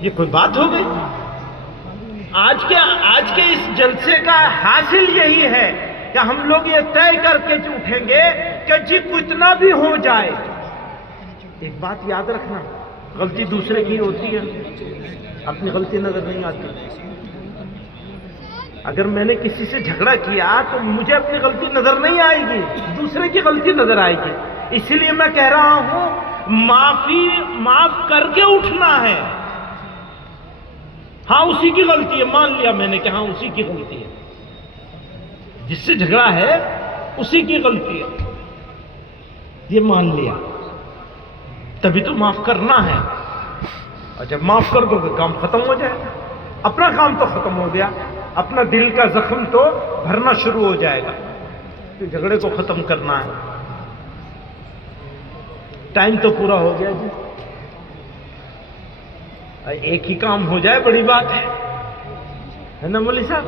یہ کوئی بات ہو گئی؟ آج کے اس جلسے کا حاصل یہی ہے کہ ہم لوگ یہ طے کر کے اٹھیں گے کہ جی کتنا بھی ہو جائے، ایک بات یاد رکھنا، غلطی دوسرے کی ہوتی ہے، اپنی غلطی نظر نہیں آتی۔ اگر میں نے کسی سے جھگڑا کیا تو مجھے اپنی غلطی نظر نہیں آئے گی، دوسرے کی غلطی نظر آئے گی۔ اسی لیے میں کہہ رہا ہوں معاف کر کے اٹھنا ہے۔ ہاں اسی کی غلطی ہے، مان لیا میں نے کہ ہاں اسی کی غلطی ہے، جس سے جھگڑا ہے اسی کی غلطی ہے، یہ مان لیا، تبھی تو معاف کرنا ہے۔ اور جب معاف کر دو گے کام ختم ہو جائے گا، اپنا کام تو ختم ہو گیا، اپنا دل کا زخم تو بھرنا شروع ہو جائے گا، تو جھگڑے کو ختم کرنا ہے۔ ٹائم تو پورا ہو گیا جی، ایک ہی کام ہو جائے بڑی بات ہے نا مولوی صاحب؟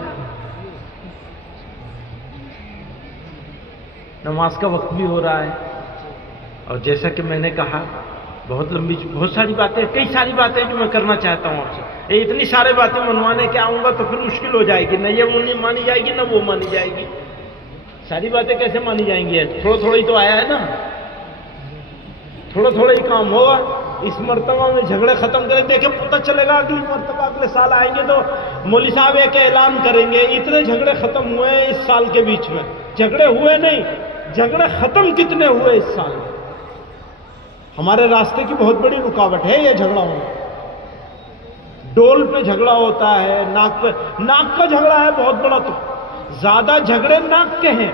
نماز کا وقت بھی ہو رہا ہے، اور جیسا کہ میں نے کہا بہت ساری باتیں، کئی ساری باتیں جو میں کرنا چاہتا ہوں آپ سے، اتنی سارے باتیں منوانے کے آؤں گا تو پھر مشکل ہو جائے گی، نہ یہ مانی جائے گی نہ وہ مانی جائے گی، ساری باتیں کیسے مانی جائیں گی؟ تھوڑا تھوڑا ہی تو آیا ہے نا، تھوڑا تھوڑا ہی کام ہوگا۔ اس مرتبہ میں جھگڑے ختم کریں، دیکھیں پتہ چلے گا اگلی مرتبہ اگلے سال آئیں گے تو مولوی صاحب ایک اعلان کریں گے اتنے جھگڑے ختم ہوئے ہیں اس سال کے بیچ میں، جھگڑے ہوئے نہیں، جھگڑے ختم کتنے ہوئے اس سال میں۔ ہمارے راستے کی بہت بڑی رکاوٹ ہے یہ جھگڑا ہونا، ڈول پہ جھگڑا ہوتا ہے، ناک کا جھگڑا ہے بہت بڑا، تو زیادہ جھگڑے ناک کے ہیں،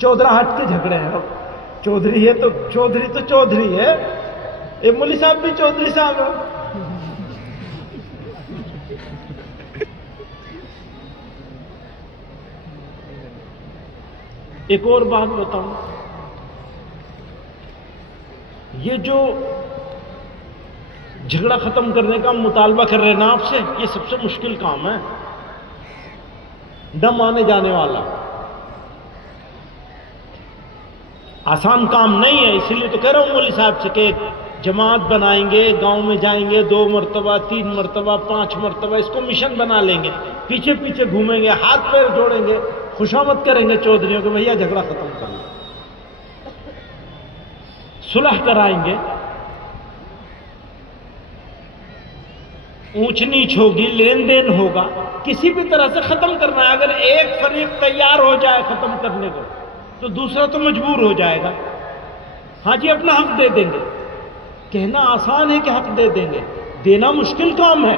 چودراہٹ کے جھگڑے ہیں، چودھری ہے تو چودھری ہے، یہ مولوی صاحب بھی چودھری صاحب ہے۔ ایک اور بات بتاؤں، یہ جو جھگڑا ختم کرنے کا مطالبہ کر رہے ہیں نا آپ سے، یہ سب سے مشکل کام ہے، نہ مانے جانے والا، آسان کام نہیں ہے۔ اسی لیے تو کہہ رہا ہوں مولوی صاحب سے کہ جماعت بنائیں گے، گاؤں میں جائیں گے 2 مرتبہ 3 مرتبہ 5 مرتبہ، اس کو مشن بنا لیں گے، پیچھے پیچھے گھومیں گے، ہاتھ پیر جوڑیں گے، خوشامد کریں گے چودھریوں کو، بھیا جھگڑا ختم کر لو، صلح کرائیں گے، اونچ نیچ ہوگی، لین دین ہوگا، کسی بھی طرح سے ختم کرنا ہے۔ اگر ایک فریق تیار ہو جائے ختم کرنے کو تو دوسرا تو مجبور ہو جائے گا، ہاں جی اپنا حق دے دیں گے۔ کہنا آسان ہے کہ حق دے دیں گے، دینا مشکل کام ہے،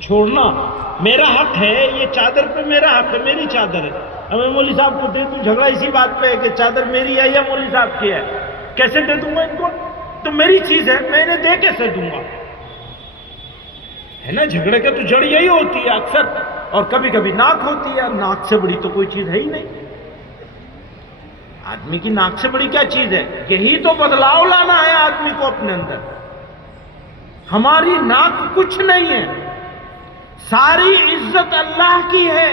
چھوڑنا میرا حق ہے، یہ چادر پہ میرا حق ہے، میری چادر ہے، اب میں مولوی صاحب کو دے دوں، جھگڑا اسی بات پہ ہے کہ چادر میری ہے یا مولوی صاحب کی ہے، کیسے دے دوں گا ان کو؟ تو میری چیز ہے، میں انہیں دے کیسے دوں گا؟ ہے نا، جھگڑے کا تو جڑ یہی ہوتی ہے اکثر، اور کبھی کبھی ناک ہوتی ہے، ناک سے بڑی تو کوئی چیز ہے ہی نہیں، آدمی کی ناک سے بڑی کیا چیز ہے؟ یہی تو بدلاؤ لانا ہے آدمی کو اپنے اندر۔ ہماری ناک کچھ نہیں ہے، ساری عزت اللہ کی ہے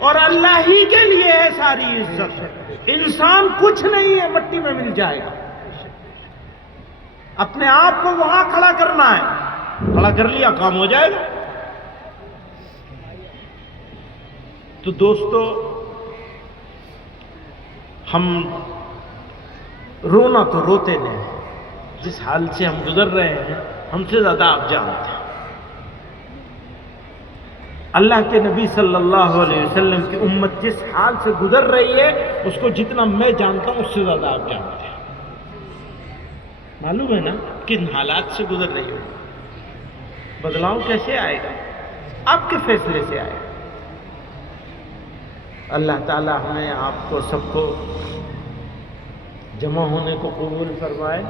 اور اللہ ہی کے لیے ہے ساری عزت، انسان کچھ نہیں ہے، مٹی میں مل جائے گا، اپنے آپ کو وہاں کھڑا کرنا ہے، کھڑا کر لیا کام ہو جائے گا۔ تو دوستو، ہم رونا تو روتے نہیں، جس حال سے ہم گزر رہے ہیں ہم سے زیادہ آپ جانتے ہیں۔ اللہ کے نبی صلی اللہ علیہ وسلم کی امت جس حال سے گزر رہی ہے اس کو جتنا میں جانتا ہوں اس سے زیادہ آپ جانتے ہیں، معلوم ہے نا کن حالات سے گزر رہی ہو۔ بدلاؤ کیسے آئے گا؟ آپ کے فیصلے سے آئے گا۔ اللہ تعالی ہمیں آپ کو سب کو جمع ہونے کو قبول فرمائے،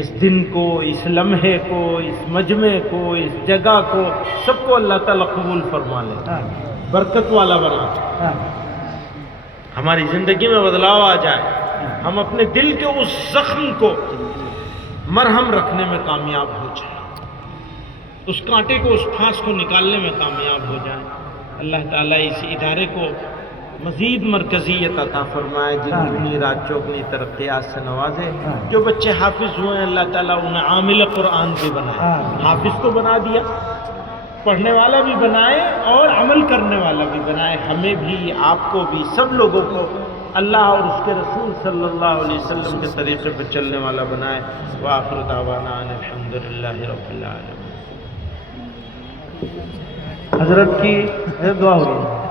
اس دن کو، اس لمحے کو، اس مجمع کو، اس جگہ کو، سب کو اللہ تعالیٰ قبول فرما لے، برکت والا بنا، ہماری زندگی میں بدلاؤ آ جائے، ہم اپنے دل کے اس زخم کو مرہم رکھنے میں کامیاب ہو جائیں، اس کانٹے کو، اس پھانس کو نکالنے میں کامیاب ہو جائیں۔ اللہ تعالیٰ اس ادارے کو مزید مرکزیت عطا فرمائے، جتنی رات چوگنی ترقیات سے نوازے. جو بچے حافظ ہوئے ہیں اللہ تعالیٰ انہیں عامل قرآن بھی بنائے. حافظ تو بنا دیا، پڑھنے والا بھی بنائے اور عمل کرنے والا بھی بنائے. ہمیں بھی، آپ کو بھی، سب لوگوں کو اللہ اور اس کے رسول صلی اللہ علیہ وسلم کے طریقے پہ چلنے والا بنائے. وآخر دعوانا ان الحمدللہ رب العالمین. حضرت کی دعا ہوگی.